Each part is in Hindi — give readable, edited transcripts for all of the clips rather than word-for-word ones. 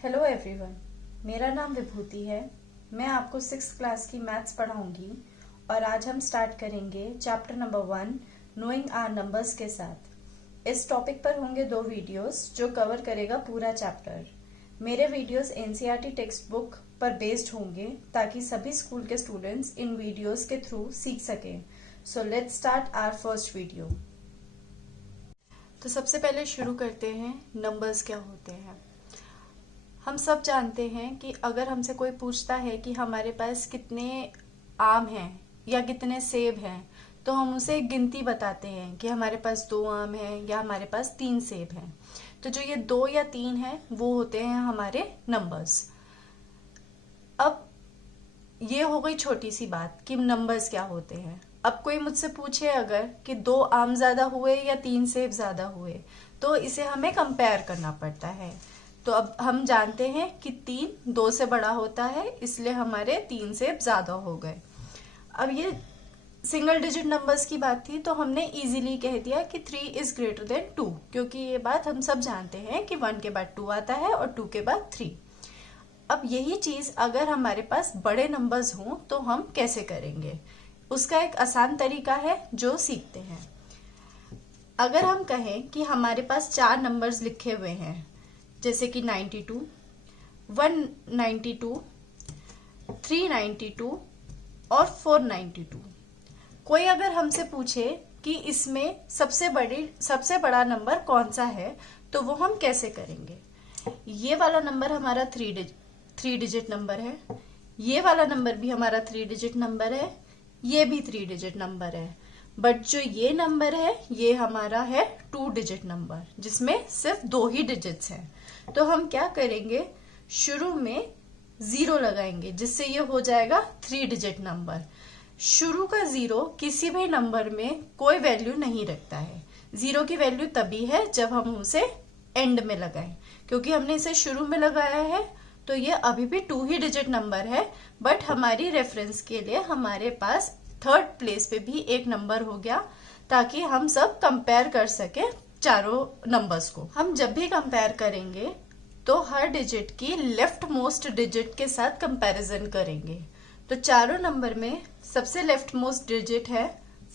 हेलो एवरीवन, मेरा नाम विभूति है। मैं आपको 6th क्लास की मैथ्स पढ़ाऊंगी और आज हम स्टार्ट करेंगे chapter number 1 knowing our numbers के साथ। इस टॉपिक पर होंगे 2 वीडियोस जो कवर करेगा पूरा चैप्टर। मेरे वीडियोस एनसीईआरटी टेक्स्ट बुक पर बेस्ड होंगे ताकि सभी स्कूल के स्टूडेंट्स इन वीडियोस के थ्रू सीख सकें। So let's start our first video. तो सबसे पहले शुरू करते हैं, नंबर्स क्या होते हैं। हम सब जानते हैं कि अगर हमसे कोई पूछता है कि हमारे पास कितने आम हैं या कितने सेब हैं, तो हम उसे एक गिनती बताते हैं कि हमारे पास 2 आम हैं या हमारे पास 3 सेब हैं। तो जो ये 2 या 3 हैं वो होते हैं हमारे नंबर्स। अब ये हो गई छोटी सी बात कि नंबर्स क्या होते हैं। अब कोई मुझसे पूछे अगर कि 2 आम ज्यादा हुए या 3 सेब ज्यादा हुए, तो इसे हमें कंपेयर करना पड़ता है। तो अब हम जानते हैं कि 3 2 से बड़ा होता है, इसलिए हमारे 3 सेब ज्यादा हो गए। अब ये सिंगल डिजिट नंबर्स की बात थी, तो हमने इजीली कह दिया कि 3 इज ग्रेटर देन 2, क्योंकि ये बात हम सब जानते हैं कि 1 के बाद 2 आता है और 2 के बाद 3। अब यही चीज अगर हमारे पास बड़े नंबर्स हों तो हम कैसे करेंगे, उसका एक आसान तरीका है जो सीखते हैं। अगर हम कहें कि हमारे पास 4 नंबर्स लिखे हुए हैं, जैसे कि 92, 192, 392 और 492। कोई अगर हमसे पूछे कि इसमें सबसे बड़ा नंबर कौन सा है, तो वो हम कैसे करेंगे। ये वाला नंबर हमारा 3 डिजिट नंबर है, ये वाला नंबर भी हमारा 3 डिजिट नंबर है, ये भी 3 डिजिट नंबर है, बट जो ये नंबर है ये हमारा है 2 डिजिट नंबर, जिसमें सिर्फ 2 ही डिजिट्स हैं। तो हम क्या करेंगे, शुरू में 0 लगाएंगे, जिससे ये हो जाएगा 3 डिजिट नंबर। शुरू का 0 किसी भी नंबर में कोई वैल्यू नहीं रखता है। 0 की वैल्यू तभी है जब हम उसे एंड में लगाएं, क्योंकि हमने इसे शुरू में लगाया है तो ये अभी भी 2 ही डिजिट नंबर है, बट हमारी रेफरेंस के लिए हमारे पास 3rd प्लेस पे भी एक नंबर हो गया, ताकि हम सब कंपेयर कर सके चारों नंबर्स को। हम जब भी कंपेयर करेंगे तो हर डिजिट की लेफ्ट मोस्ट डिजिट के साथ कंपैरिजन करेंगे। तो चारों नंबर में सबसे लेफ्ट मोस्ट डिजिट है,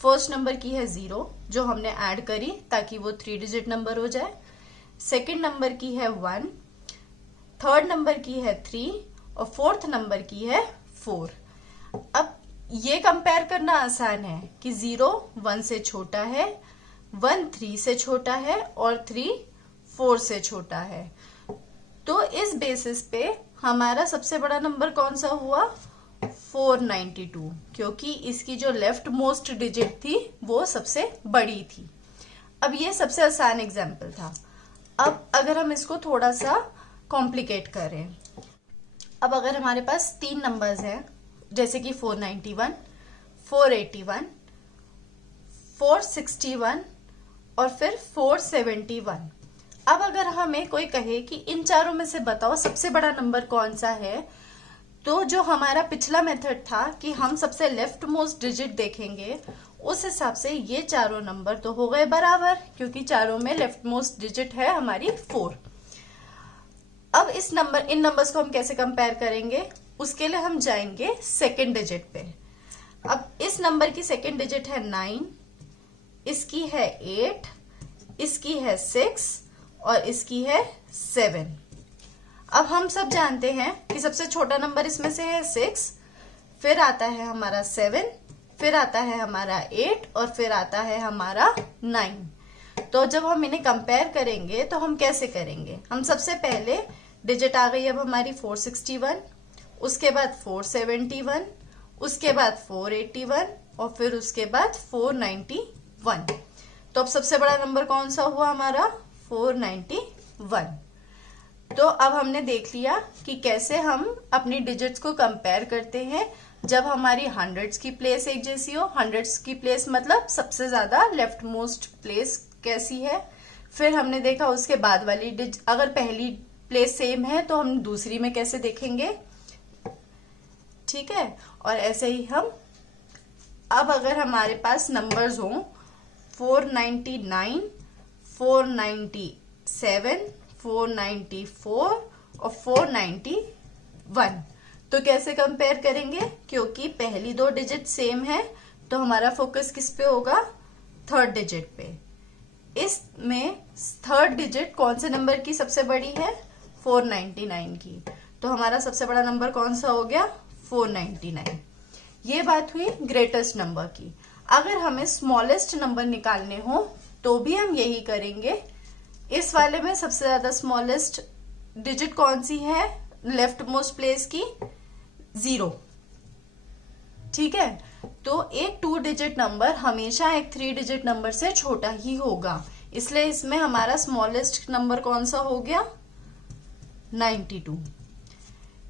फर्स्ट नंबर की है 0 जो हमने ऐड करी ताकि वो 3 डिजिट नंबर हो जाए। सेकंड नंबर की है 1, थर्ड नंबर की है 3 और फोर्थ नंबर की है 4। अब ये कंपेयर करना आसान है कि 0 1 से छोटा है, 1 3 से छोटा है और 3 4 से छोटा है। तो इस बेसिस पे हमारा सबसे बड़ा नंबर कौन सा हुआ, 492, क्योंकि इसकी जो लेफ्ट मोस्ट डिजिट थी वो सबसे बड़ी थी। अब ये सबसे आसान एग्जाम्पल था। अब अगर हम इसको थोड़ा सा कॉम्प्लिकेट करें, अब अगर हमारे पास 3 नंबर्स हैं, जैसे कि 491, 481, 461 और फिर 471। अब अगर हमें कोई कहे कि इन चारों में से बताओ सबसे बड़ा नंबर कौन सा है, तो जो हमारा पिछला मेथड था कि हम सबसे लेफ्ट मोस्ट डिजिट देखेंगे, उस हिसाब से ये चारों नंबर तो हो गए बराबर, क्योंकि चारों में लेफ्ट मोस्ट डिजिट है हमारी 4। अब इन नंबर्स को हम कैसे कंपेयर करेंगे, उसके लिए हम जाएंगे सेकेंड डिजिट पे। अब इस नंबर की सेकेंड डिजिट है 9, इसकी है 8, इसकी है 6 और इसकी है 7। अब हम सब जानते हैं कि सबसे छोटा नंबर इसमें से है 6, फिर आता है हमारा 7, फिर आता है हमारा 8 और फिर आता है हमारा 9। तो जब हम इन्हें कंपेयर करेंगे तो हम कैसे करेंगे, हम सबसे पहले डिजिट आ गई अब हमारी 461, उसके बाद 471, उसके बाद 481 और फिर उसके बाद 491। तो अब सबसे बड़ा नंबर कौन सा हुआ हमारा, 491। तो अब हमने देख लिया कि कैसे हम अपनी डिजिट्स को कंपेयर करते हैं जब हमारी हंड्रेड्स की प्लेस एक जैसी हो। हंड्रेड्स की प्लेस मतलब सबसे ज्यादा लेफ्ट मोस्ट प्लेस कैसी है। फिर हमने देखा उसके बाद वाली अगर पहली प्लेस सेम है तो हम दूसरी में कैसे देखेंगे, ठीक है। और ऐसे ही हम अब अगर हमारे पास नंबर्स हों 499, 497, 494 और 491। तो कैसे कंपेयर करेंगे? क्योंकि पहली दो डिजिट सेम है तो हमारा फोकस किस पे होगा? थर्ड डिजिट पे। इसमें थर्ड डिजिट कौन से नंबर की सबसे बड़ी है? 499 की। तो हमारा सबसे बड़ा नंबर कौन सा हो गया? 499। ये बात हुई ग्रेटेस्ट नंबर की। अगर हमें स्मॉलेस्ट नंबर निकालने हो तो भी हम यही करेंगे। इस वाले में सबसे ज्यादा स्मॉलेस्ट डिजिट कौन सी है लेफ्ट मोस्ट प्लेस की? 0। ठीक है, तो एक 2 डिजिट नंबर हमेशा एक 3 डिजिट नंबर से छोटा ही होगा, इसलिए इसमें हमारा स्मॉलेस्ट नंबर कौन सा हो गया? 92।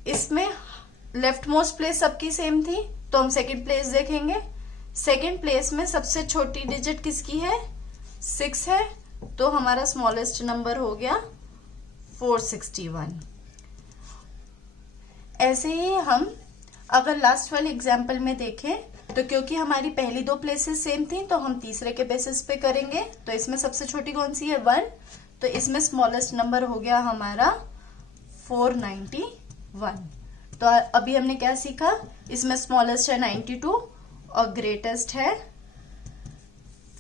इसमें लेफ्ट मोस्ट प्लेस सबकी सेम थी तो हम सेकंड प्लेस देखेंगे। सेकंड प्लेस में सबसे छोटी डिजिट किसकी है? 6 है, तो हमारा स्मॉलेस्ट नंबर हो गया 461। ऐसे ही हम अगर लास्ट वाले एग्जाम्पल में देखें तो क्योंकि हमारी पहली दो प्लेसेस सेम थी तो हम तीसरे के बेसिस पे करेंगे। तो इसमें सबसे छोटी कौन सी है? 1। तो इसमें स्मॉलेस्ट नंबर हो गया हमारा 491। तो अभी हमने क्या सीखा? इसमें स्मॉलेस्ट है 92 और ग्रेटेस्ट है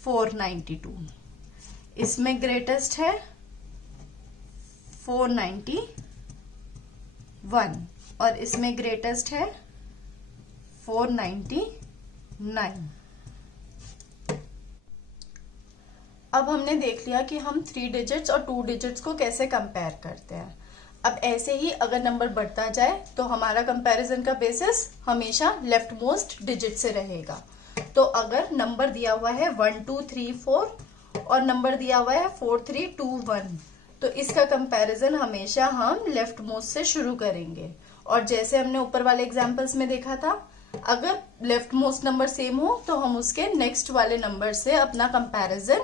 492। इसमें ग्रेटेस्ट है 491 और इसमें ग्रेटेस्ट है 499। अब हमने देख लिया कि हम 3 डिजिट्स और 2 डिजिट्स को कैसे कंपेयर करते हैं। अब ऐसे ही अगर नंबर बढ़ता जाए तो हमारा कंपैरिजन का बेसिस हमेशा लेफ्ट मोस्ट डिजिट से रहेगा। तो अगर नंबर दिया हुआ है 1 2 3 4 और नंबर दिया हुआ है 4 3 2 1, तो इसका कंपैरिजन हमेशा हम लेफ्ट मोस्ट से शुरू करेंगे। और जैसे हमने ऊपर वाले एग्जांपल्स में देखा था, अगर लेफ्ट मोस्ट नंबर सेम हो तो हम उसके नेक्स्ट वाले नंबर से अपना कंपैरिजन,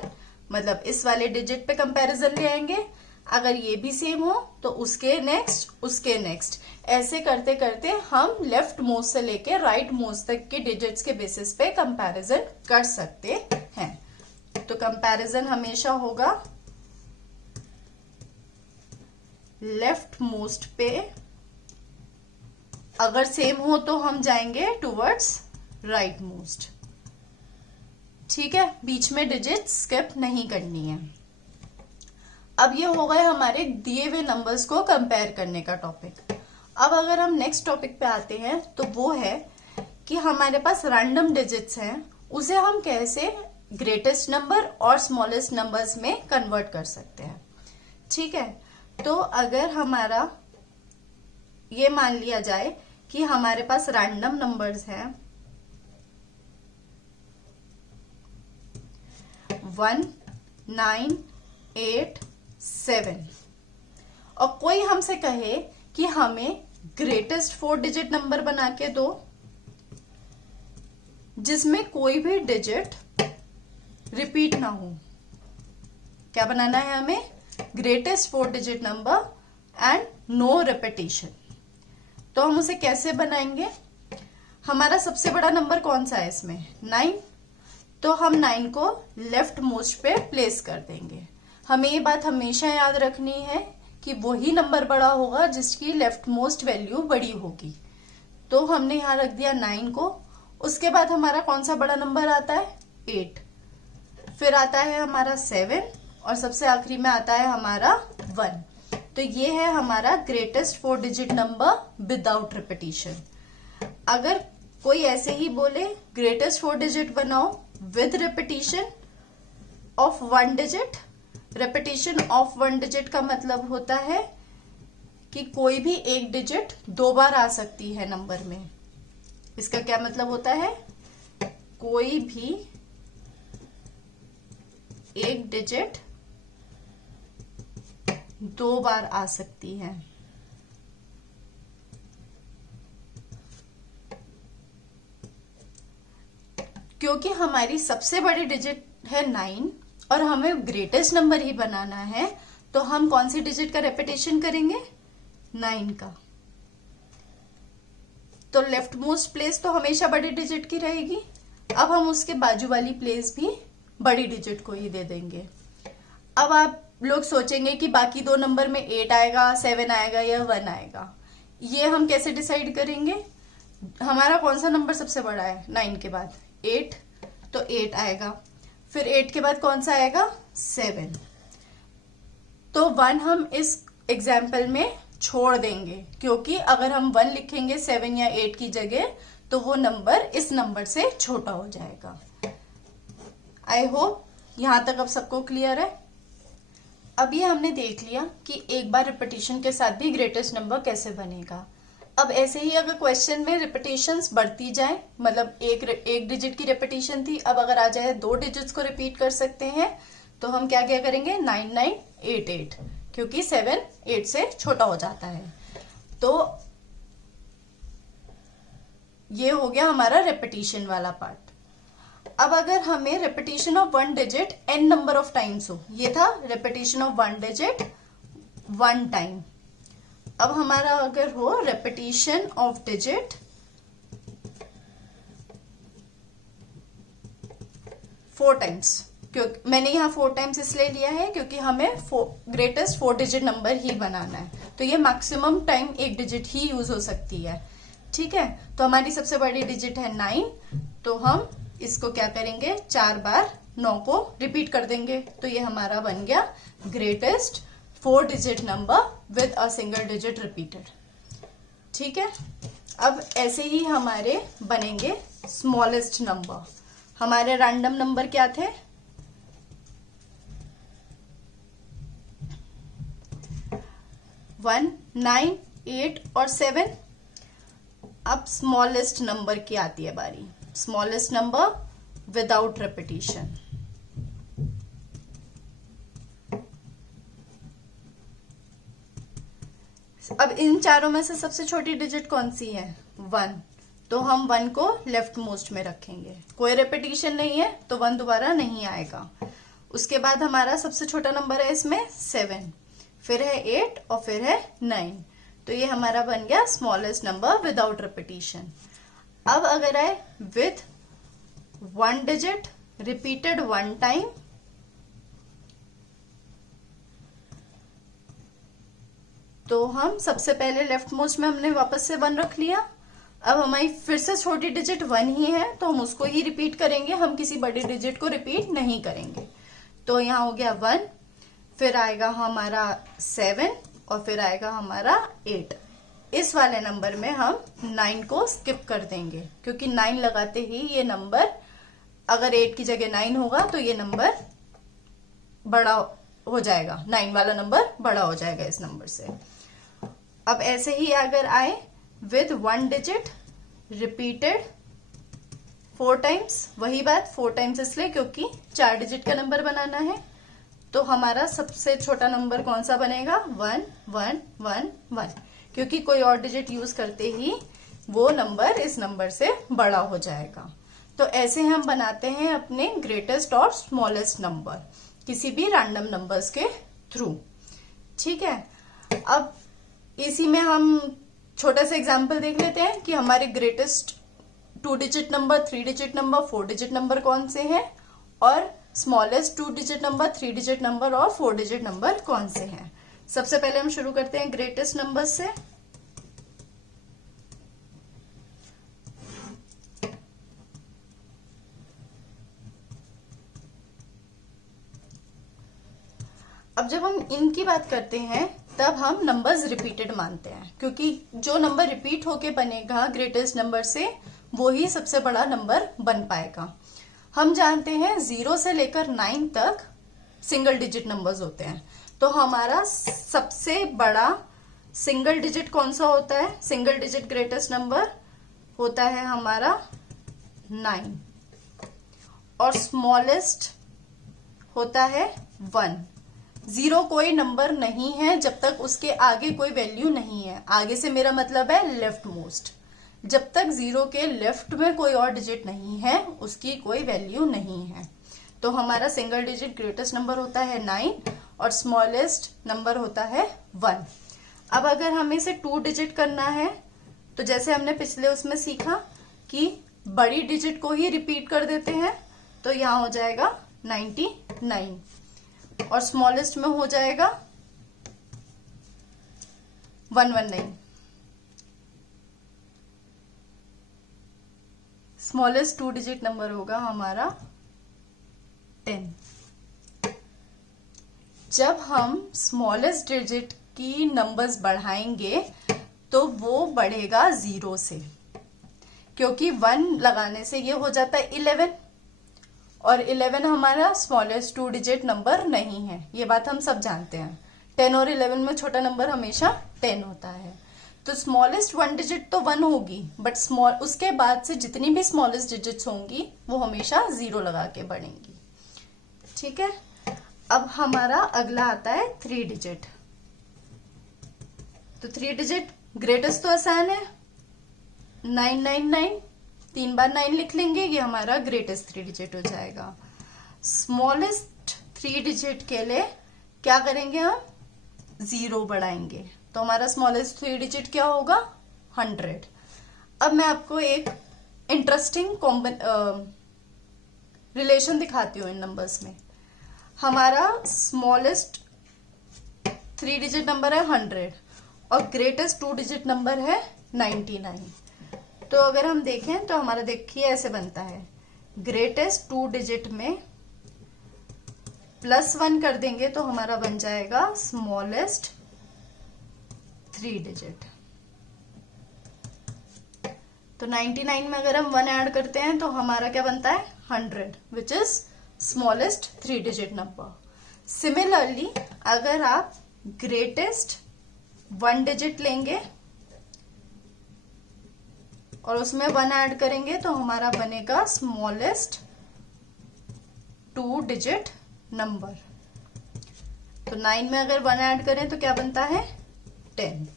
मतलब इस वाले डिजिट पे कंपैरिजन ले आएंगे। अगर ये भी सेम हो तो उसके नेक्स्ट, ऐसे करते करते हम लेफ्ट मोस्ट से लेके राइट मोस्ट तक के डिजिट्स के बेसिस पे कंपैरिजन कर सकते हैं। तो कंपैरिजन हमेशा होगा लेफ्ट मोस्ट पे। अगर सेम हो तो हम जाएंगे टुवर्ड्स राइट मोस्ट। ठीक है, बीच में डिजिट स्किप नहीं करनी है। अब ये हो गए हमारे दिए हुए नंबर्स को कंपेयर करने का टॉपिक। अब अगर हम नेक्स्ट टॉपिक पे आते हैं तो वो है कि हमारे पास रैंडम डिजिट्स हैं, उसे हम कैसे ग्रेटेस्ट नंबर और स्मॉलेस्ट नंबर्स में कन्वर्ट कर सकते हैं। ठीक है, तो अगर हमारा ये मान लिया जाए कि हमारे पास रैंडम नंबर्स हैं 1 9 8 7 और कोई हमसे कहे कि हमें ग्रेटेस्ट 4 डिजिट नंबर बना के दो जिसमें कोई भी डिजिट रिपीट ना हो। क्या बनाना है हमें? Greatest 4 digit number and no repetition. तो हम उसे कैसे बनाएंगे? हमारा सबसे बड़ा नंबर कौन सा है इसमें? 9। तो हम 9 को लेफ्ट मोस्ट पे प्लेस कर देंगे। हमें ये बात हमेशा याद रखनी है कि वही नंबर बड़ा होगा जिसकी लेफ्ट मोस्ट वैल्यू बड़ी होगी। तो हमने यहां रख दिया 9 को। उसके बाद हमारा कौन सा बड़ा नंबर आता है? 8। फिर आता है हमारा 7 और सबसे आखिरी में आता है हमारा 1। तो ये है हमारा greatest 4 digit number without repetition. अगर कोई ऐसे ही बोले ग्रेटेस्ट 4 डिजिट बनाओ with repetition of 1 digit, repetition of 1 digit का मतलब होता है कि कोई भी एक डिजिट 2 बार आ सकती है नंबर में। इसका क्या मतलब होता है? कोई भी एक डिजिट 2 बार आ सकती है। क्योंकि हमारी सबसे बड़ी डिजिट है 9 और हमें ग्रेटेस्ट नंबर ही बनाना है, तो हम कौन सी डिजिट का रेपिटेशन करेंगे? 9 का। तो लेफ्ट मोस्ट प्लेस तो हमेशा बड़ी डिजिट की रहेगी। अब हम उसके बाजू वाली प्लेस भी बड़ी डिजिट को ही दे देंगे। अब आप लोग सोचेंगे कि बाकी दो नंबर में 8 आएगा, 7 आएगा या 1 आएगा। ये हम कैसे डिसाइड करेंगे? हमारा कौन सा नंबर सबसे बड़ा है 9 के बाद? 8, तो 8 आएगा। फिर 8 के बाद कौन सा आएगा? 7। तो 1 हम इस एग्जाम्पल में छोड़ देंगे, क्योंकि अगर हम 1 लिखेंगे 7 या 8 की जगह तो वो नंबर इस नंबर से छोटा हो जाएगा। आई होप यहां तक अब सबको क्लियर है। अब ये हमने देख लिया कि एक बार रिपीटिशन के साथ भी ग्रेटेस्ट नंबर कैसे बनेगा। अब ऐसे ही अगर क्वेश्चन में रिपीटिशंस बढ़ती जाए, मतलब एक डिजिट की रिपीटिशन थी, अब अगर आ जाए 2 डिजिट्स को रिपीट कर सकते हैं, तो हम क्या क्या करेंगे? 9988, क्योंकि 7 8 से छोटा हो जाता है। तो ये हो गया हमारा रिपीटिशन वाला पार्ट। अब अगर हमें repetition of 1 digit n number of times हो, ये था रिपीटिशन ऑफ 1 डिजिट 1 टाइम। अब हमारा अगर हो रिपीटिशन ऑफ डिजिट 4 टाइम्स, क्योंकि मैंने यहाँ 4 टाइम्स इसलिए लिया है क्योंकि हमें ग्रेटेस्ट 4 डिजिट नंबर ही बनाना है, तो ये मैक्सिमम टाइम एक डिजिट ही यूज हो सकती है। ठीक है, तो हमारी सबसे बड़ी डिजिट है 9, तो हम इसको क्या करेंगे? 4 बार 9 को रिपीट कर देंगे, तो ये हमारा बन गया greatest 4 digit number with a single digit repeated. ठीक है, अब ऐसे ही हमारे बनेंगे स्मॉलेस्ट नंबर। हमारे रैंडम नंबर क्या थे? 1, 9, 8 और 7। अब स्मॉलेस्ट नंबर की आती है बारी, स्मॉलेस्ट नंबर विदाउट रिपीटिशन। अब इन चारों में से सबसे छोटी डिजिट कौन सी है? 1, तो हम 1 को लेफ्ट मोस्ट में रखेंगे। कोई रिपीटिशन नहीं है तो 1 दोबारा नहीं आएगा। उसके बाद हमारा सबसे छोटा नंबर है इसमें 7, फिर है 8 और फिर है 9, तो ये हमारा बन गया स्मॉलेस्ट नंबर विदाउट रिपीटिशन। अब अगर आए विथ 1 डिजिट रिपीटेड 1 टाइम, तो हम सबसे पहले लेफ्ट मोस्ट में हमने वापस से 1 रख लिया। अब हमारी फिर से छोटी डिजिट 1 ही है, तो हम उसको ही रिपीट करेंगे, हम किसी बड़ी डिजिट को रिपीट नहीं करेंगे। तो यहाँ हो गया 1, फिर आएगा हमारा 7 और फिर आएगा हमारा 8। इस वाले नंबर में हम 9 को स्किप कर देंगे, क्योंकि 9 लगाते ही ये नंबर, अगर 8 की जगह 9 होगा तो ये नंबर बड़ा हो जाएगा, 9 वाला नंबर बड़ा हो जाएगा इस नंबर से। अब ऐसे ही अगर आए विद 1 डिजिट रिपीटेड 4 टाइम्स, वही बात 4 टाइम्स इसलिए क्योंकि 4 डिजिट का नंबर बनाना है, तो हमारा सबसे छोटा नंबर कौन सा बनेगा? 1 1 1 1, क्योंकि कोई और डिजिट यूज करते ही वो नंबर इस नंबर से बड़ा हो जाएगा। तो ऐसे हम बनाते हैं अपने ग्रेटेस्ट और स्मॉलेस्ट नंबर किसी भी रैंडम नंबर्स के थ्रू। ठीक है, अब इसी में हम छोटा सा एग्जांपल देख लेते हैं कि हमारे greatest 2 digit number, 3 digit number, 4 digit number कौन से हैं और smallest 2 digit number, 3 digit number और 4 डिजिट नंबर कौन से हैं। सबसे पहले हम शुरू करते हैं ग्रेटेस्ट नंबर से। अब जब हम इनकी बात करते हैं तब हम नंबर्स रिपीटेड मानते हैं, क्योंकि जो नंबर रिपीट होके बनेगा ग्रेटेस्ट नंबर से वो ही सबसे बड़ा नंबर बन पाएगा। हम जानते हैं 0 से लेकर 9 तक सिंगल डिजिट नंबर्स होते हैं, तो हमारा सबसे बड़ा सिंगल डिजिट कौन सा होता है? सिंगल डिजिट ग्रेटेस्ट नंबर होता है हमारा 9 और स्मॉलेस्ट होता है 1। 0 कोई नंबर नहीं है जब तक उसके आगे कोई वैल्यू नहीं है। आगे से मेरा मतलब है लेफ्ट मोस्ट। जब तक 0 के लेफ्ट में कोई और डिजिट नहीं है उसकी कोई वैल्यू नहीं है। तो हमारा सिंगल डिजिट ग्रेटेस्ट नंबर होता है 9 और स्मॉलेस्ट नंबर होता है 1। अब अगर हमें इसे 2 डिजिट करना है तो जैसे हमने पिछले उसमें सीखा कि बड़ी डिजिट को ही रिपीट कर देते हैं, तो यहाँ हो जाएगा 99। और स्मॉलेस्ट में हो जाएगा 119। स्मॉलेस्ट 2 डिजिट नंबर होगा हमारा 10। जब हम स्मॉलेस्ट डिजिट की नंबर्स बढ़ाएंगे तो वो बढ़ेगा 0 से, क्योंकि 1 लगाने से ये हो जाता है 11, और 11 हमारा स्मॉलेस्ट 2 डिजिट नंबर नहीं है, ये बात हम सब जानते हैं। 10 और 11 में छोटा नंबर हमेशा 10 होता है। तो स्मॉलेस्ट 1 डिजिट तो 1 होगी, बट उसके बाद से जितनी भी स्मॉलेस्ट डिजिट्स होंगी वो हमेशा 0 लगा के बढ़ेंगी। ठीक है, अब हमारा अगला आता है 3 डिजिट। तो 3 डिजिट ग्रेटेस्ट तो आसान है, 999, 3 बार 9 लिख लेंगे, ये हमारा ग्रेटेस्ट 3 डिजिट हो जाएगा। स्मॉलेस्ट 3 डिजिट के लिए क्या करेंगे हम, 0 बढ़ाएंगे, तो हमारा स्मॉलेस्ट 3 डिजिट क्या होगा, 100। अब मैं आपको एक इंटरेस्टिंग रिलेशन दिखाती हूँ इन नंबर्स में। हमारा स्मॉलेस्ट 3 डिजिट नंबर है 100 और ग्रेटेस्ट 2 डिजिट नंबर है 99। तो अगर हम देखें तो हमारा देखिए ऐसे बनता है, ग्रेटेस्ट 2 डिजिट में +1 कर देंगे तो हमारा बन जाएगा स्मॉलेस्ट 3 डिजिट। तो 99 में अगर हम 1 ऐड करते हैं तो हमारा क्या बनता है, 100, which is smallest 3 digit number. Similarly अगर आप ग्रेटेस्ट 1 डिजिट लेंगे और उसमें 1 ऐड करेंगे तो हमारा बनेगा स्मॉलेस्ट 2 डिजिट नंबर। तो 9 में अगर 1 ऐड करें तो क्या बनता है, 10।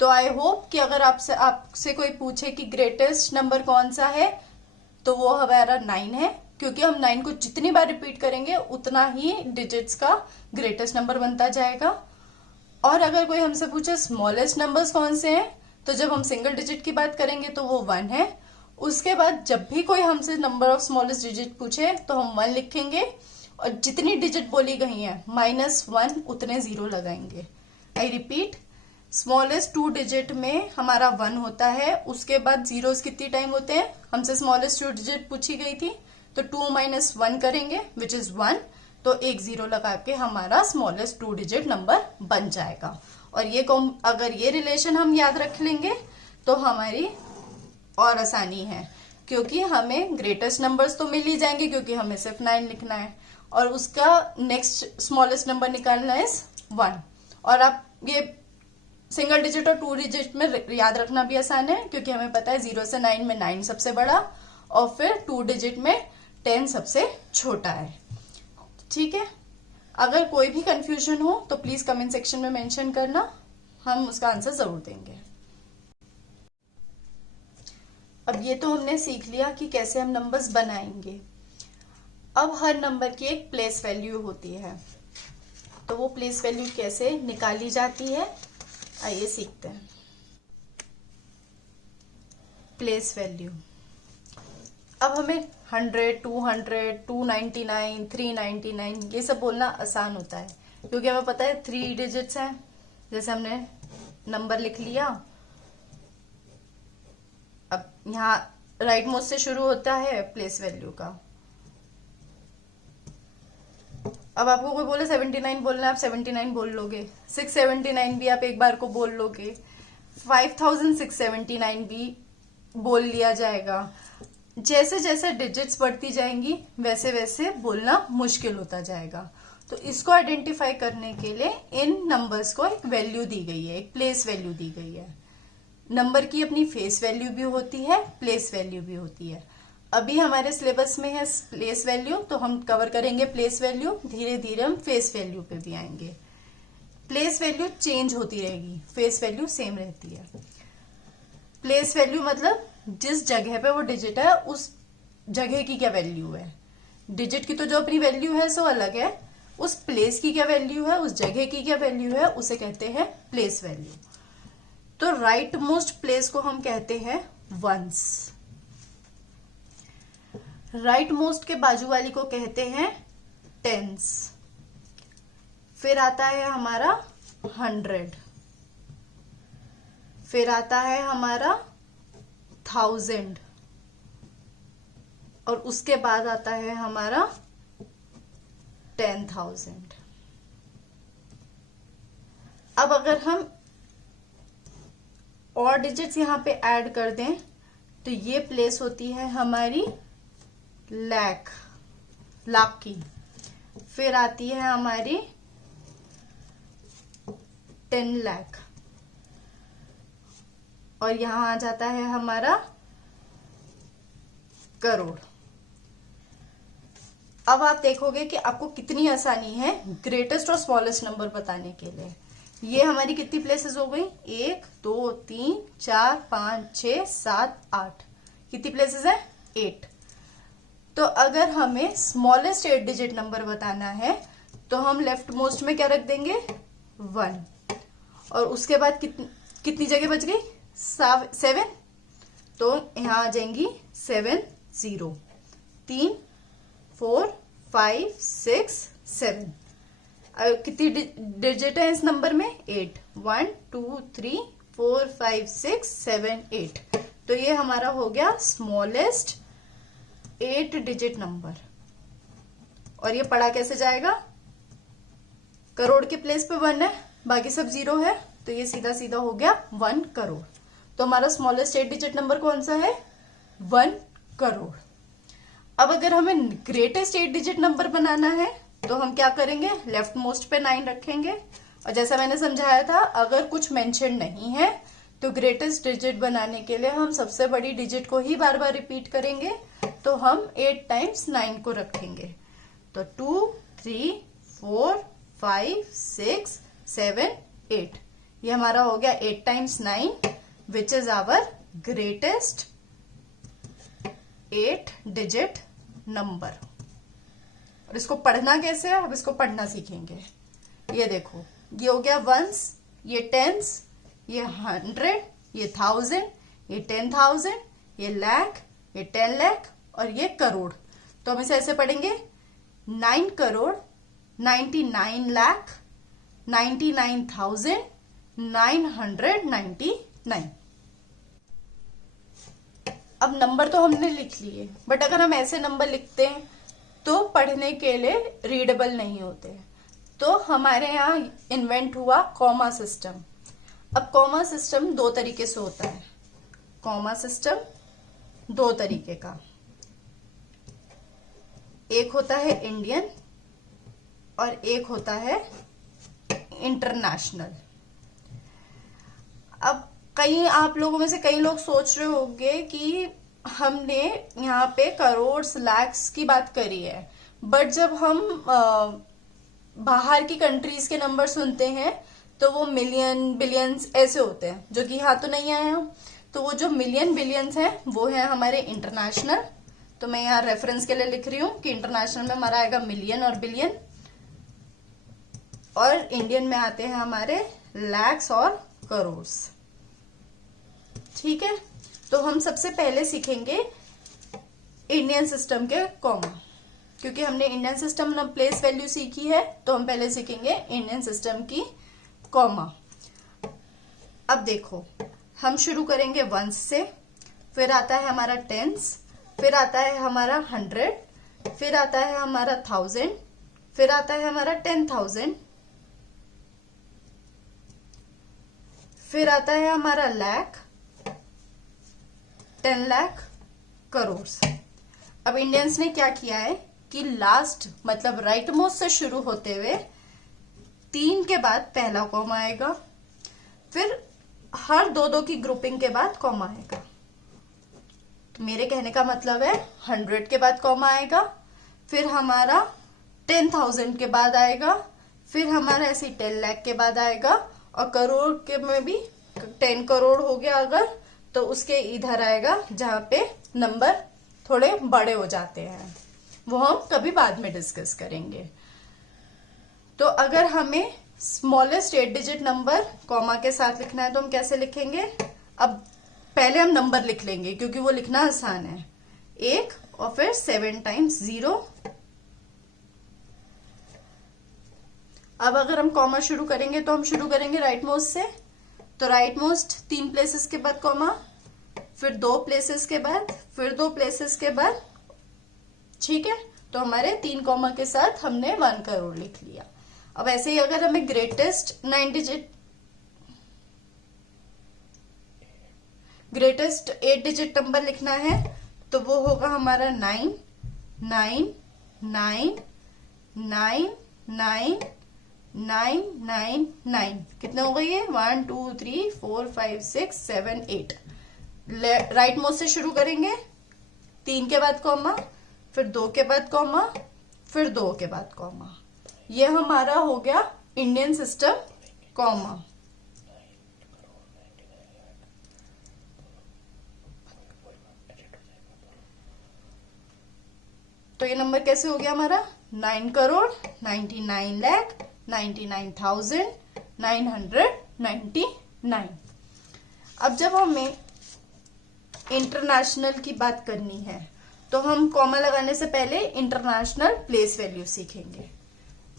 तो आई होप कि अगर आपसे कोई पूछे कि ग्रेटेस्ट नंबर कौन सा है तो वो हमारा 9 है, क्योंकि हम 9 को जितनी बार रिपीट करेंगे उतना ही डिजिट्स का ग्रेटेस्ट नंबर बनता जाएगा। और अगर कोई हमसे पूछे स्मॉलेस्ट नंबर्स कौन से हैं, तो जब हम सिंगल डिजिट की बात करेंगे तो वो 1 है। उसके बाद जब भी कोई हमसे नंबर ऑफ स्मॉलेस्ट डिजिट पूछे तो हम 1 लिखेंगे और जितनी डिजिट बोली गई है -1 उतने 0 लगाएंगे। आई रिपीट, स्मॉलेस्ट 2 डिजिट में हमारा 1 होता है, उसके बाद जीरोस कितनी टाइम होते हैं, हमसे स्मॉलेस्ट 2 डिजिट पूछी गई थी तो 2 - 1 करेंगे विच इज 1, तो एक 0 लगा के हमारा स्मॉलेस्ट 2 डिजिट नंबर बन जाएगा। और ये अगर ये रिलेशन हम याद रख लेंगे तो हमारी और आसानी है, क्योंकि हमें ग्रेटेस्ट नंबर्स तो मिल ही जाएंगे क्योंकि हमें सिर्फ 9 लिखना है और उसका नेक्स्ट स्मॉलेस्ट नंबर निकालना है 1। और आप ये सिंगल डिजिट और 2 डिजिट में याद रखना भी आसान है, क्योंकि हमें पता है 0 से 9 में 9 सबसे बड़ा और फिर 2 डिजिट में 10 सबसे छोटा है। ठीक है, अगर कोई भी कंफ्यूजन हो तो प्लीज कमेंट सेक्शन में मेंशन करना, हम उसका आंसर जरूर देंगे। अब ये तो हमने सीख लिया कि कैसे हम नंबर्स बनाएंगे। अब हर नंबर की एक प्लेस वैल्यू होती है, तो वो प्लेस वैल्यू कैसे निकाली जाती है आइए सीखते हैं। प्लेस वैल्यू, अब हमें 100, 200, 299, 399 ये सब बोलना आसान होता है, क्योंकि हमें पता है 3 डिजिट्स हैं। जैसे हमने नंबर लिख लिया, अब यहाँ राइट मोस्ट से शुरू होता है प्लेस वैल्यू का। अब आपको कोई बोले 79 बोलना है, आप 79 बोल लोगे, 679 भी आप एक बार को बोल लोगे, 5679 भी बोल लिया जाएगा। जैसे जैसे डिजिट्स बढ़ती जाएंगी वैसे वैसे बोलना मुश्किल होता जाएगा। तो इसको आइडेंटिफाई करने के लिए इन नंबर्स को एक वैल्यू दी गई है, एक प्लेस वैल्यू दी गई है। नंबर की अपनी फेस वैल्यू भी होती है, प्लेस वैल्यू भी होती है। अभी हमारे सिलेबस में है प्लेस वैल्यू, तो हम कवर करेंगे प्लेस वैल्यू, धीरे धीरे हम फेस वैल्यू पे भी आएंगे। प्लेस वैल्यू चेंज होती रहेगी, फेस वैल्यू सेम रहती है। प्लेस वैल्यू मतलब जिस जगह पे वो डिजिट है उस जगह की क्या वैल्यू है। डिजिट की तो जो अपनी वैल्यू है सो अलग है, उस प्लेस की क्या वैल्यू है, उस जगह की क्या वैल्यू है, उसे कहते हैं प्लेस वैल्यू। तो राइट मोस्ट प्लेस को हम कहते हैं वंस, राइट मोस्ट के बाजू वाली को कहते हैं टेंस, फिर आता है हमारा 100, फिर आता है हमारा 1000 और उसके बाद आता है हमारा 10,000। अब अगर हम और डिजिट्स यहां पे ऐड कर दें तो ये प्लेस होती है हमारी लाख की, फिर आती है हमारी 10 लाख और यहां आ जाता है हमारा करोड़। अब आप देखोगे कि आपको कितनी आसानी है ग्रेटेस्ट और स्मॉलेस्ट नंबर बताने के लिए। ये हमारी कितनी प्लेसेस हो गई, 1 2 3 4 5 6 7 8, कितनी प्लेसेस है, 8। तो अगर हमें स्मॉलेस्ट 8 डिजिट नंबर बताना है तो हम लेफ्ट मोस्ट में क्या रख देंगे, 1, और उसके बाद कितनी जगह बच गई, 7, तो यहां आ जाएंगी 7 0, 3 4 5 6 7। कितनी डिजिट है इस नंबर में, 8, 1 2 3 4 5 6 7 8। तो ये हमारा हो गया स्मॉलेस्ट 8 डिजिट नंबर। और ये पढ़ा कैसे जाएगा, करोड़ के प्लेस पे 1 है, बाकी सब 0 है, तो ये सीधा सीधा हो गया 1 करोड़। तो हमारा स्मॉलेस्ट 8 डिजिट नंबर कौन सा है, 1 करोड़। अब अगर हमें ग्रेटेस्ट 8 डिजिट नंबर बनाना है तो हम क्या करेंगे, लेफ्ट मोस्ट पे 9 रखेंगे, और जैसा मैंने समझाया था अगर कुछ मेंशन नहीं है तो ग्रेटेस्ट डिजिट बनाने के लिए हम सबसे बड़ी डिजिट को ही बार बार रिपीट करेंगे, तो हम 8 टाइम्स 9 को रखेंगे। तो 2 3 4 5 6 7 8, ये हमारा हो गया 8 times 9 which is our greatest 8 digit number. और इसको पढ़ना कैसे है, अब इसको पढ़ना सीखेंगे। ये देखो, ये हो गया वंस, ये टेंस, ये 100, ये 1000, ये 10,000, ये लाख, ये 10 लाख और ये करोड़। तो हम इसे ऐसे पढ़ेंगे, 9 करोड़ 99 लाख 99,999। अब नंबर तो हमने लिख लिए, बट अगर हम ऐसे नंबर लिखते हैं तो पढ़ने के लिए रीडेबल नहीं होते, तो हमारे यहाँ इन्वेंट हुआ कॉमा सिस्टम। अब कॉमा सिस्टम 2 तरीके से होता है, कॉमा सिस्टम 2 तरीके का, एक होता है इंडियन और एक होता है इंटरनेशनल। अब आप लोगों में से कई लोग सोच रहे होंगे कि हमने यहाँ पे करोड़ लैक्स की बात करी है, बट जब हम बाहर की कंट्रीज के नंबर सुनते हैं तो वो मिलियन बिलियंस ऐसे होते हैं, जो कि यहाँ तो नहीं आया। तो वो जो मिलियन बिलियंस हैं वो है हमारे इंटरनेशनल। तो मैं यहाँ रेफरेंस के लिए लिख रही हूँ कि इंटरनेशनल में हमारा आएगा मिलियन और बिलियन, और इंडियन में आते हैं हमारे लैक्स और करोड़। ठीक है, तो हम सबसे पहले सीखेंगे इंडियन सिस्टम के कॉमा, क्योंकि हमने इंडियन सिस्टम में प्लेस वैल्यू सीखी है, तो हम पहले सीखेंगे इंडियन सिस्टम की कॉमा। अब देखो, हम शुरू करेंगे 1 से, फिर आता है हमारा 10s, फिर आता है हमारा 100, फिर आता है हमारा 1000, फिर आता है हमारा 10,000, फिर आता है हमारा लाख, 10 लाख, करोड़। अब इंडियंस ने क्या किया है कि लास्ट मतलब राइट मोस्ट से शुरू होते हुए 3 के बाद पहला कॉमा आएगा, फिर हर 2-2 की ग्रुपिंग के बाद कॉमा आएगा। तो मेरे कहने का मतलब है 100 के बाद कॉमा आएगा, फिर हमारा 10,000 के बाद आएगा, फिर हमारा ऐसे 10 लाख के बाद आएगा, और करोड़ के में भी 10 करोड़ हो गया अगर, तो उसके इधर आएगा जहां पे नंबर थोड़े बड़े हो जाते हैं, वो हम कभी बाद में डिस्कस करेंगे। तो अगर हमें स्मॉलेस्ट 8 डिजिट नंबर कॉमा के साथ लिखना है तो हम कैसे लिखेंगे। अब पहले हम नंबर लिख लेंगे क्योंकि वो लिखना आसान है, 1 और फिर 7 टाइम्स 0, अब अगर हम कॉमा शुरू करेंगे तो हम शुरू करेंगे राइट मोस्ट से। तो राइट मोस्ट 3 प्लेसेस के बाद कॉमा, फिर 2 प्लेसेस के बाद, फिर 2 प्लेसेस के बाद। ठीक है, तो हमारे 3 कॉमा के साथ हमने 1 करोड़ लिख लिया। अब ऐसे ही अगर हमें ग्रेटेस्ट 8 डिजिट नंबर लिखना है तो वो होगा हमारा 9 9 9 9 9 9 9 9। कितने हो गए ये? 1 2 3 4 5 6 7 8। राइट मोस्ट से शुरू करेंगे, 3 के बाद कॉमा, फिर 2 के बाद कॉमा, फिर 2 के बाद कॉमा। ये हमारा हो गया इंडियन सिस्टम कॉमा। तो ये नंबर कैसे हो गया हमारा? 9 करोड़ 99 लाख 99,999। अब जब हमें इंटरनेशनल की बात करनी है तो हम कॉमा लगाने से पहले इंटरनेशनल प्लेस वैल्यू सीखेंगे।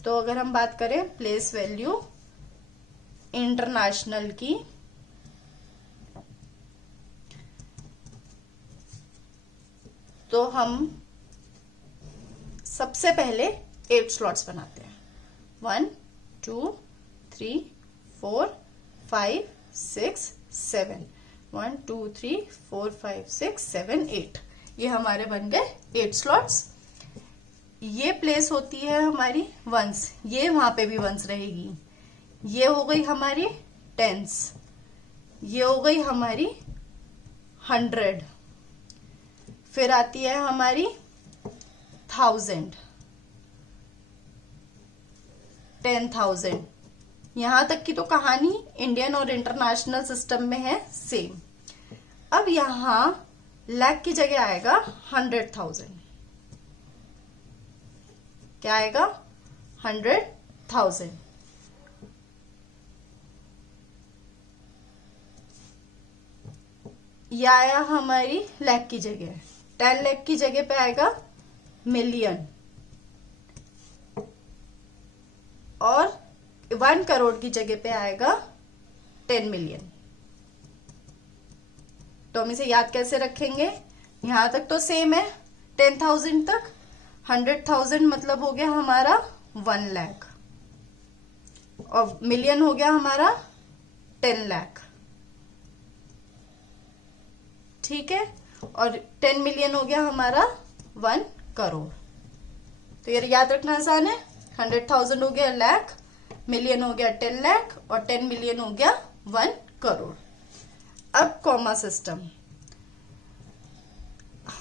तो अगर हम बात करें प्लेस वैल्यू इंटरनेशनल की, तो हम सबसे पहले 8 स्लॉट्स बनाते हैं। 1 2 3 4 5 6 7। 1 2 3 4 5 6 7 8। ये हमारे बन गए 8 स्लॉट्स। ये प्लेस होती है हमारी वंस, ये वहां पे भी वंस रहेगी। ये हो गई हमारी टेंस, ये हो गई हमारी 100, फिर आती है हमारी 1000, 10,000। यहां तक की तो कहानी इंडियन और इंटरनेशनल सिस्टम में है सेम। अब यहां लाख की जगह आएगा 100,000। क्या आएगा? 100,000। यह आया हमारी लाख की जगह। 10 लाख की जगह पे आएगा मिलियन, और 1 करोड़ की जगह पे आएगा 10 मिलियन। तो हम इसे याद कैसे रखेंगे? यहां तक तो सेम है, 10,000 तक। 100,000 मतलब हो गया हमारा 1 लाख, और मिलियन हो गया हमारा 10 लाख। ठीक है, और 10 मिलियन हो गया हमारा 1 करोड़। तो ये याद रखना आसान है। 100,000 हो गया लाख, मिलियन हो गया 10 लाख, और 10 मिलियन हो गया 1 करोड़। अब कॉमा सिस्टम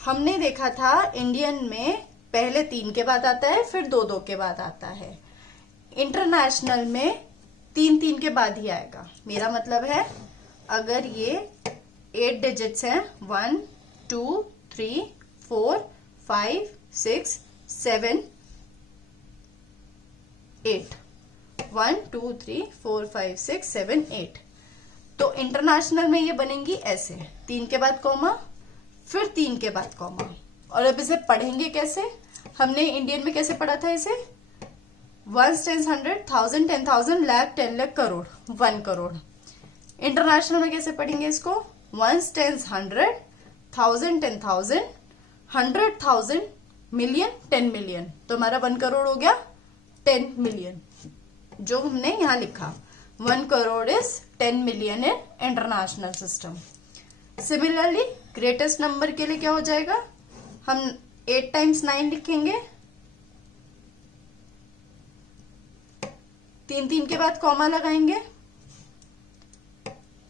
हमने देखा था इंडियन में पहले 3 के बाद आता है, फिर 2 2 के बाद आता है। इंटरनेशनल में 3 3 के बाद ही आएगा। मेरा मतलब है अगर ये 8 डिजिट्स हैं, 1 2 3 4 5 6 7 8, 1 2 3 4 5 6 7 8। तो इंटरनेशनल में ये बनेंगी ऐसे, 3 के बाद कॉमा, फिर 3 के बाद कॉमा। और अब इसे पढ़ेंगे कैसे? हमने इंडियन में कैसे पढ़ा था इसे? 1 10 100 1000 10,000 लाख 10 लाख करोड़ 1 करोड़। इंटरनेशनल में कैसे पढ़ेंगे इसको? 1 10 100 1000 10,000 100,000 मिलियन 10 मिलियन। तो हमारा 1 करोड़ हो गया 10 मिलियन, जो हमने यहां लिखा। 1 crore is 10 million in international system. Similarly greatest number के लिए क्या हो जाएगा? हम 8 टाइम्स 9 लिखेंगे, 3 3 के बाद कॉमा लगाएंगे।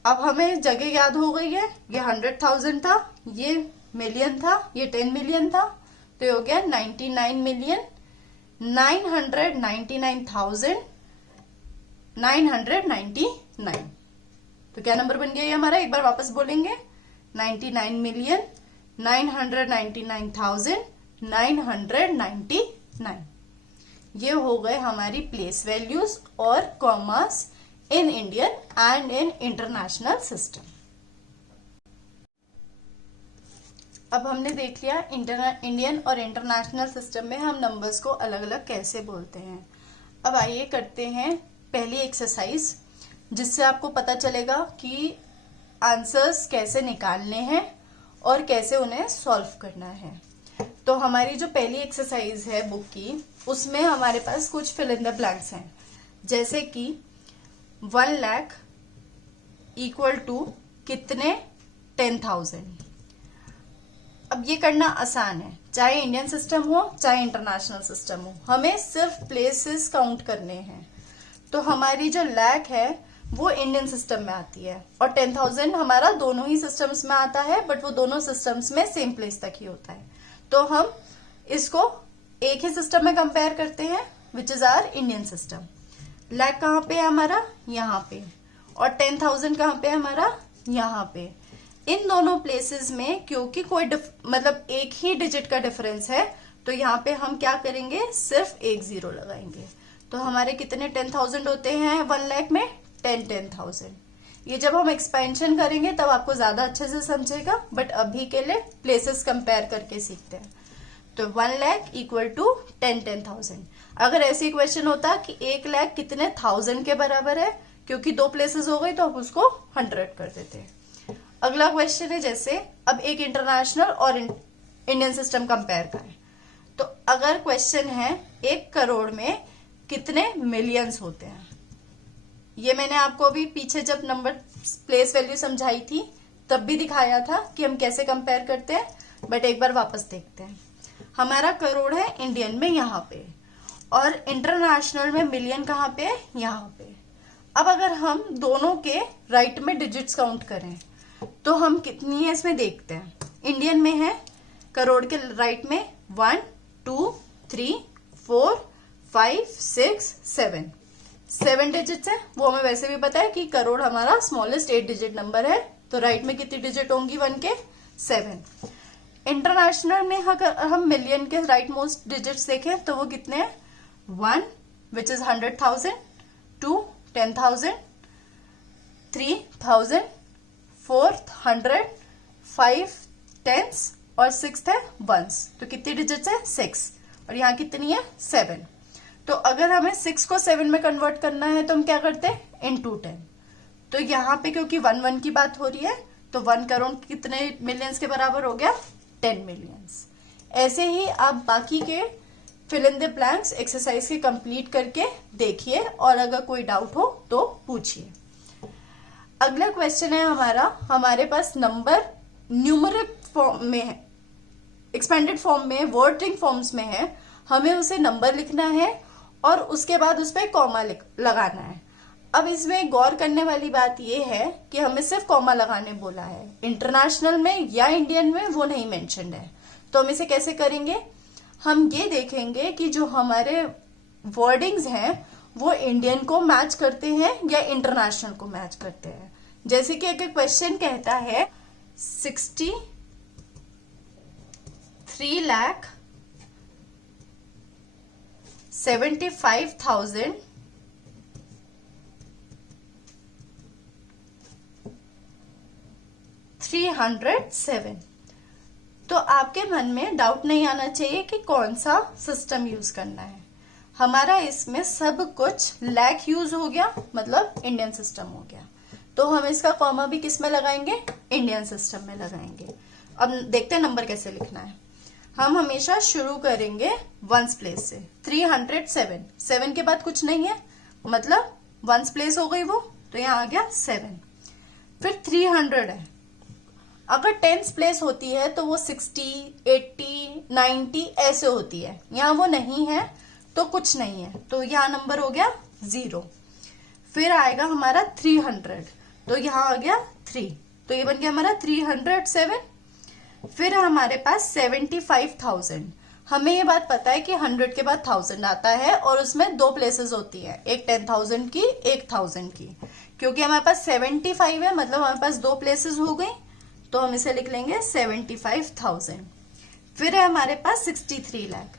अब हमें जगह याद हो गई है, ये 100,000 था, ये मिलियन था, ये 10 मिलियन था। तो ये हो गया 99 मिलियन 999,999। तो क्या नंबर बन गया ये हमारा? एक बार वापस बोलेंगे, 99 मिलियन 999,999। ये हो गए हमारी प्लेस वैल्यूज और commas in Indian and in international system. अब हमने देख लिया इंडियन और इंटरनेशनल सिस्टम में हम नंबर्स को अलग अलग कैसे बोलते हैं। अब आइए करते हैं पहली एक्सरसाइज, जिससे आपको पता चलेगा कि आंसर्स कैसे निकालने हैं और कैसे उन्हें सॉल्व करना है। तो हमारी जो पहली एक्सरसाइज है बुक की, उसमें हमारे पास कुछ फिल इन द ब्लैंक्स हैं, जैसे कि 1 लाख इक्वल टू कितने 10,000। अब ये करना आसान है, चाहे इंडियन सिस्टम हो चाहे इंटरनेशनल सिस्टम हो, हमें सिर्फ प्लेसेस काउंट करने हैं। तो हमारी जो लाख है वो इंडियन सिस्टम में आती है और 10,000 हमारा दोनों ही सिस्टम्स में आता है, बट वो दोनों सिस्टम्स में सेम प्लेस तक ही होता है। तो हम इसको एक ही सिस्टम में कंपेयर करते हैं, which is our Indian system. Lakh कहाँ पे है हमारा, यहाँ पे, और 10,000 कहाँ पे है हमारा, यहाँ पे। इन दोनों प्लेसेस में क्योंकि कोई मतलब एक ही डिजिट का डिफरेंस है, तो यहाँ पे हम क्या करेंगे, सिर्फ एक जीरो लगाएंगे। तो हमारे कितने 10,000 होते हैं 1 लाख में, 10,000। ये जब हम एक्सपेंशन करेंगे तब आपको ज्यादा अच्छे से समझेगा, बट अभी के लिए प्लेसेस कंपेयर करके सीखते हैं। तो 1 लाख इक्वल टू 10,000। अगर ऐसे क्वेश्चन होता कि 1 लाख कितने 1000 के बराबर है, क्योंकि दो प्लेसेस हो गई तो आप उसको 100 कर देते हैं। अगला क्वेश्चन है, जैसे अब एक इंटरनेशनल और इंडियन सिस्टम कंपेयर करें। तो अगर क्वेश्चन है 1 करोड़ में कितने मिलियंस होते हैं, ये मैंने आपको अभी पीछे जब नंबर प्लेस वैल्यू समझाई थी तब भी दिखाया था कि हम कैसे कंपेयर करते हैं, बट एक बार वापस देखते हैं। हमारा करोड़ है इंडियन में यहाँ पे, और इंटरनेशनल में मिलियन कहाँ पे है, यहाँ पे। अब अगर हम दोनों के राइट में डिजिट्स काउंट करें तो हम कितनी है इसमें देखते हैं। इंडियन में है करोड़ के राइट में 1 2 3 4 5 6 7 डिजिट्स है। वो हमें वैसे भी पता है कि करोड़ हमारा स्मॉलेस्ट 8 डिजिट नंबर है, तो राइट में कितनी डिजिट होंगी 1 के 7। इंटरनेशनल में अगर हम मिलियन के राइट मोस्ट डिजिट्स देखें तो वो कितने हैं, 1 विच इज 100,000, 2 10,000, 3,000, 4 100, 5 10s और 6 है 1s। तो कितनी डिजिट्स है 6, और यहाँ कितनी है 7। तो अगर हमें 6 को 7 में कन्वर्ट करना है तो हम क्या करते हैं, इनटू 10। तो यहाँ पे क्योंकि 1 1 की बात हो रही है, तो 1 करोड़ कितने मिलियंस के बराबर हो गया, 10 मिलियंस। ऐसे ही आप बाकी के fill in the blanks exercise के कंप्लीट करके देखिए, और अगर कोई डाउट हो तो पूछिए। अगला क्वेश्चन है हमारे पास नंबर न्यूमरिक फॉर्म में है, एक्सपेंडेड फॉर्म में, वर्डिंग फॉर्म्स में है। हमें उसे नंबर लिखना है और उसके बाद उस पर कॉमा लगाना है। अब इसमें गौर करने वाली बात यह है कि हमें सिर्फ कॉमा लगाने बोला है, इंटरनेशनल में या इंडियन में वो नहीं मेंशन्ड है। तो हम इसे कैसे करेंगे, हम ये देखेंगे कि जो हमारे वर्डिंग्स हैं वो इंडियन को मैच करते हैं या इंटरनेशनल को मैच करते हैं। जैसे कि एक क्वेश्चन कहता है 63,75,307। तो आपके मन में डाउट नहीं आना चाहिए कि कौन सा सिस्टम यूज करना है। हमारा इसमें सब कुछ लाख यूज हो गया, मतलब इंडियन सिस्टम हो गया। तो हम इसका कॉमा भी किस में लगाएंगे, इंडियन सिस्टम में लगाएंगे। अब देखते हैं नंबर कैसे लिखना है। हम हमेशा शुरू करेंगे वंस प्लेस से। 307, 7 के बाद कुछ नहीं है, मतलब वंस प्लेस हो गई वो, तो यहाँ आ गया 7। फिर 300 है, अगर टेंस प्लेस होती है तो वो 60, 80, 90 ऐसे होती है। यहाँ वो नहीं है तो कुछ नहीं है, तो यहाँ नंबर हो गया 0। फिर आएगा हमारा 300, तो यहाँ आ गया 3, तो ये बन गया हमारा 307। फिर हमारे पास 75,000। हमें ये बात पता है कि 100 के बाद 1000 आता है और उसमें 2 प्लेसेस होती है, एक 10,000 की, एक 1000 की। क्योंकि हमारे पास 75 है, मतलब हमारे पास 2 प्लेसेस हो गई, तो हम इसे लिख लेंगे 75,000। फिर है हमारे पास 63 लाख।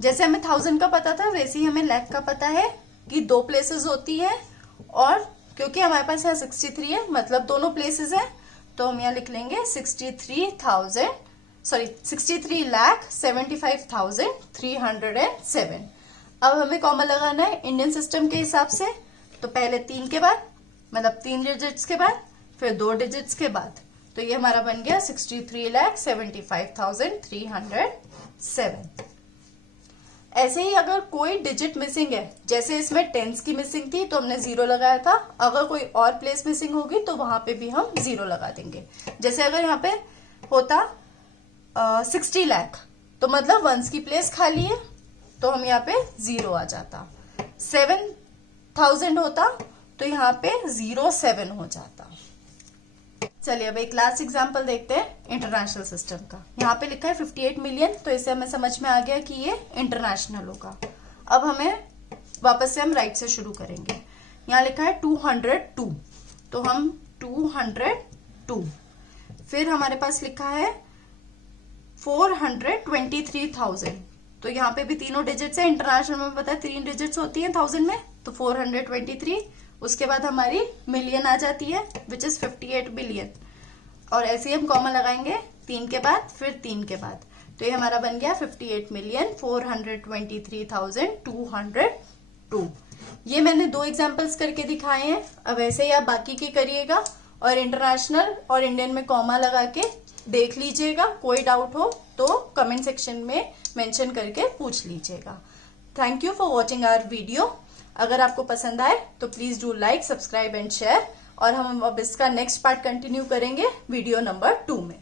जैसे हमें 1000 का पता था, वैसे ही हमें लाख का पता है कि 2 प्लेसेस होती है, और क्योंकि हमारे पास यहाँ 63 है, मतलब दोनों प्लेसेस है, तो हम यहाँ लिख लेंगे 63,75,307। अब हमें कॉमा लगाना है इंडियन सिस्टम के हिसाब से, तो पहले 3 के बाद, मतलब 3 डिजिट्स के बाद, फिर 2 डिजिट्स के बाद, तो ये हमारा बन गया 63,75,307। ऐसे ही अगर कोई डिजिट मिसिंग है, जैसे इसमें टेंस की मिसिंग थी तो हमने 0 लगाया था, अगर कोई और प्लेस मिसिंग होगी तो वहां पे भी हम 0 लगा देंगे। जैसे अगर यहाँ पे होता 60 लाख, तो मतलब वंस की प्लेस खाली है तो हम यहाँ पे 0 आ जाता। 7,000 होता तो यहाँ पे 07 हो जाता। चलिए अब एक लास्ट एग्जांपल देखते हैं इंटरनेशनल सिस्टम का। यहाँ पे लिखा है 58 मिलियन, तो इससे हमें समझ में आ गया कि ये इंटरनेशनल होगा। अब हमें वापस से हम राइट से शुरू करेंगे। यहाँ लिखा है 202, तो हम 202। फिर हमारे पास लिखा है 423,000, तो यहाँ पे भी तीनों डिजिट्स है। इंटरनेशनल में पता है 3 डिजिट्स होती है 1000 में, तो 423। उसके बाद हमारी मिलियन आ जाती है विच इज 58 बिलियन, और ऐसे ही हम कॉमा लगाएंगे 3 के बाद फिर 3 के बाद, तो ये हमारा बन गया 58,423,202। ये मैंने 2 एग्जांपल्स करके दिखाए हैं। अब ऐसे ही आप बाकी के करिएगा और इंटरनेशनल और इंडियन में कॉमा लगा के देख लीजिएगा। कोई डाउट हो तो कमेंट सेक्शन में मेंशन करके पूछ लीजिएगा। Thank you for watching our video. अगर आपको पसंद आए तो please do like, subscribe and share, और हम अब इसका नेक्स्ट पार्ट कंटिन्यू करेंगे वीडियो नंबर 2 में।